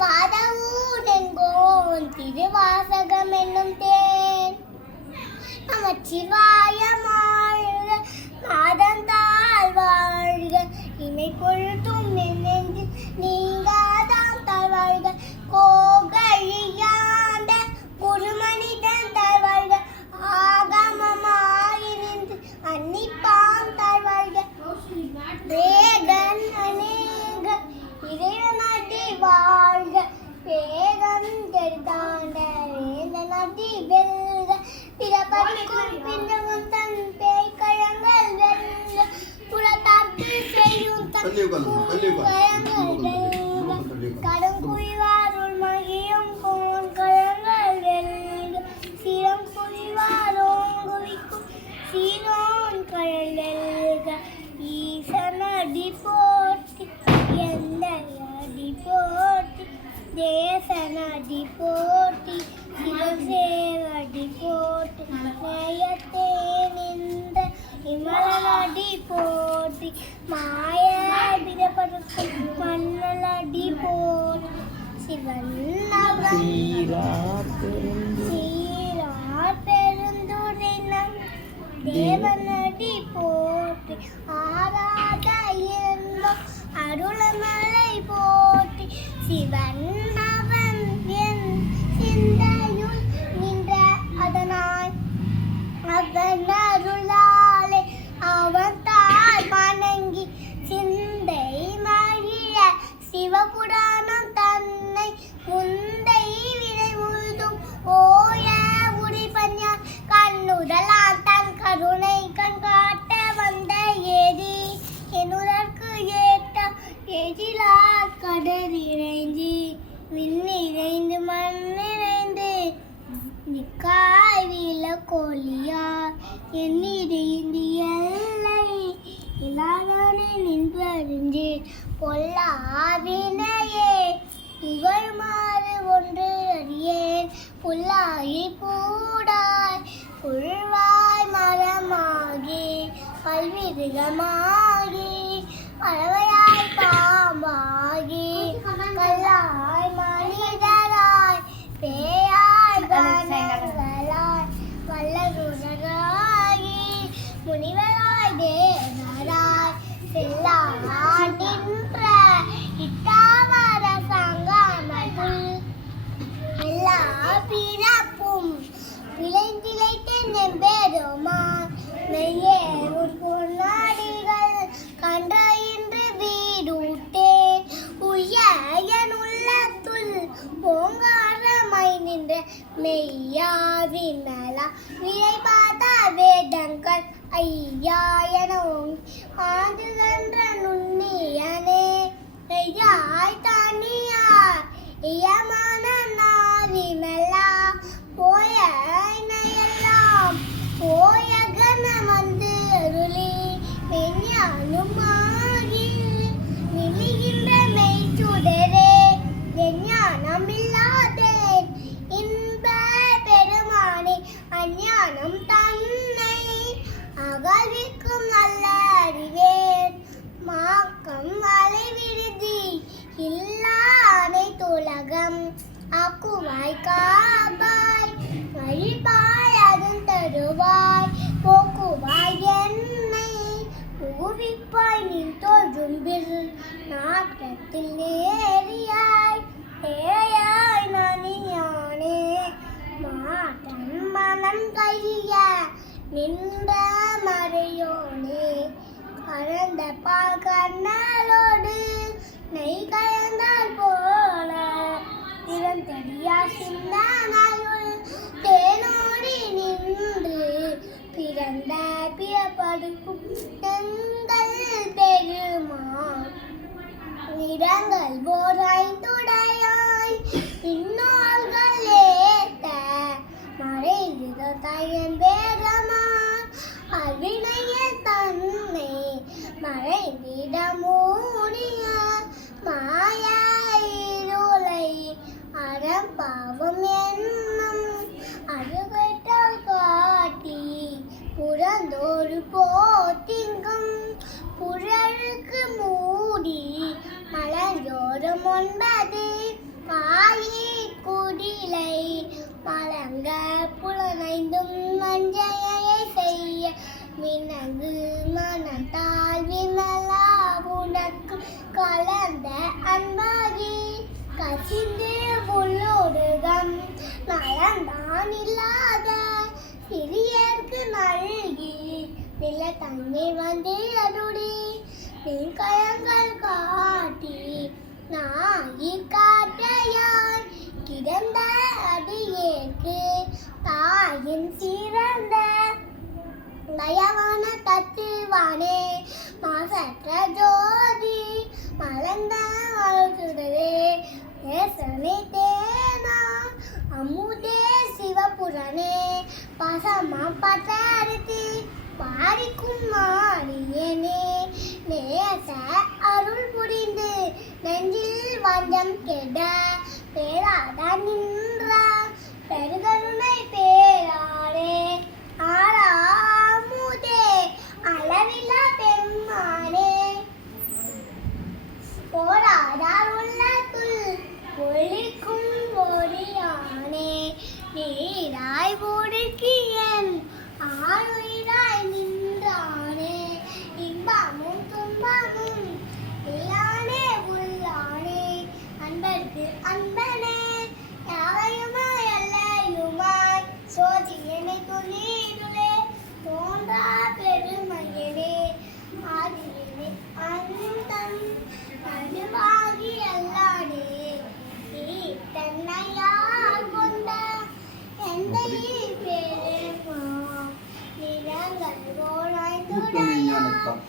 வாதவூர் என்கோன் திருவாசகம் என்னும் தேன். நமச்சிவாய வாழ்க நாதந்தாள் வாழ்க. இமை கொழுத்தும் நெஞ்சு நீங்காதாம் தாழ்வாழ்க கோ வெல்க பிறப்பருக்கும் பின்னவும் தன் பேய்கழங்கள் வெல்க. புறத்தார்க்கு செய்யும் தன் தள்ளி உட்காருங்க, தள்ளி உட்காருங்க. கழங்கள் வெல்க அடி போற்றி மாய பிறப்பதற்கும் மன்னல் அடி போற்றி சிவன் அவன் சீரார் பெருந்துரைனம் தேவனடி போற்றி ஆராத இன்பம் அருளமலை போற்றி சிவன் கோழியார் எண்ணிறைந்து எல்லை இல்லாதவனை நின்று அறிஞ்சு பொல்லாவினையே. புகழ்மாறு ஒன்று அறியேன் புல்லாகி பூடாய். புழ்வாய் மரமாகி பல்விருகமாகி பறவையாய் ஆக்குவாய் காப்பாய் வழிபாய் அதன் தருவாய் போக்குவாய் என்னை ஊவிப்பாய் நீ தோன்றும்பில் நாட்டத்தில் நேரியாய் ஏழையாய் நான் யானே மாற்றம் மனம் கழிய நின்ற மறையோனே கலந்த பால் கண்ணலோடு நெய் கலந்தால் போ திறந்தடியா சிந்தானாயுள் தேனோடி நின்று பிறந்த பிறப்படுக்கும் எங்கள் பெருமாள் நிறங்கள் போர் ஐந்துடையாய் இன்னோர்கள் ஏத்த மறைந்த தயன் புலனைந்தும் செய்ய மினகு மனத்தால் விமலா உனக்கு கலந்த அன்பாகி. கசிந்து உள்ளோடுகம் நலந்தான் இல்லாத சிறியர்க்கு நல்கி நில தன்னை வந்து அருடி நீ கயங்கள் காட்டி நாயி காட்டையான் கிடந்த அடியேற்கு தாயின் சிறந்த நயவான தத்துவானே மாசற்ற ஜோதி மலர்ந்த வாழ்கிறதே நேசனை தேனா அமுதே சிவபுரனே பசமா பட்டரித்து பாரிக்கும் மாறியனே நேச அருள் புரிந்து நெஞ்சில் வஞ்சம் கெட பேராத நின்ற பெருகருணை பேராரே ஆறாமுதே அளவில்லா பெருமானே போராதார் உள்ளத்துள் ஒளிக்கும் ஒளியானே நீராய் ஒடுக்கியன் ஆளுயிராய் நின்றானே இன்பமும் துன்பமும் இல்லானே உள்ளானே அன்பர்க்கு அன்பனே யாவையுமாய் அல்லையுமாய் சோதியனை துணிதுளே தோன்றா பெருமையனே ஆதியனே அந்தன் நடுவாகி அல்லானே நீ தன்னையார் கொண்ட எந்த பெருமா நிலங்கள் கூட்டமை ஞானத்தால் கூட்டமை ஞானத்தால் இன்னோர்கள் ஏத்த மறைந்து தயம்பேடமா நல்வினைய தன்னை மறைந்திட மூடிய ஆய இருளை அறப்பாவம் என்னும் அருகைற்றால் காட்டி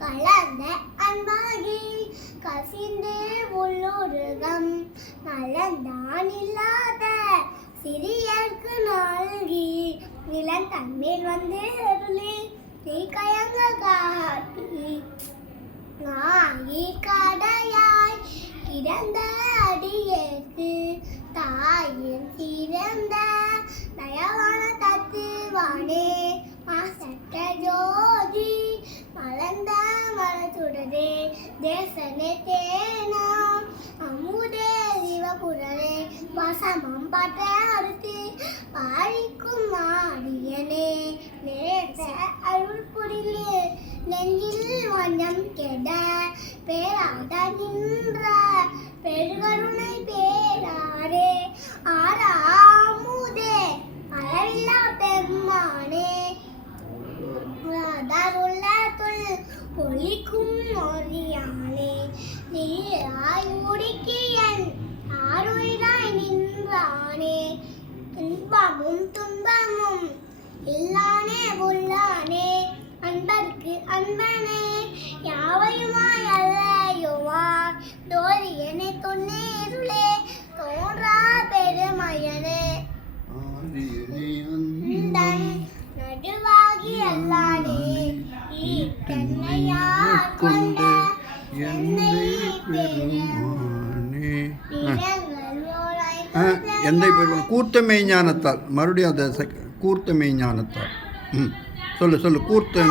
கலந்த அன்பாகி கசிந்தே உள்ளுருகம் நலந்தான் இல்லாத சிறியர்க்கு நல்கி நிலன் தன்மேல் வந்து அருளி நீ கயங்க காட்டி நாயி கடையாய் கிடந்த அடியேற்கு தாயின் சிறந்த தயவான தத்துவானே மாசற்ற ஜோதி மலர்ந்த மலச்சுடரே தேசனே தேனா. அமுதே சிவபுரனே வசமம் பட்ட அறுத்து பாழிக்கும் மாடியனே நேச அருள் புரிந்து நெஞ்சில் வண்ணம் கெட பேராத நின்ற பெருகருணை பேராரே. ஆ இல்லானே உள்ளானே அன்பர்க்கு அன்பனே யாவையுமாய் அல்லையுமாய் தோழியனே தொன்னேருளே தோன்றா பெருமையனே. நடுவாகி அல்லானே ஈட்டன்னையார் கொண்ட என்னை பெருமானே. எந்தை பெருமான் கூர்த்தமை ஞானத்தால் மறுபடியும் அந்த கூர்த்த கூர்த்தமை ம் சொல்லு சொல்லு கூர்த்த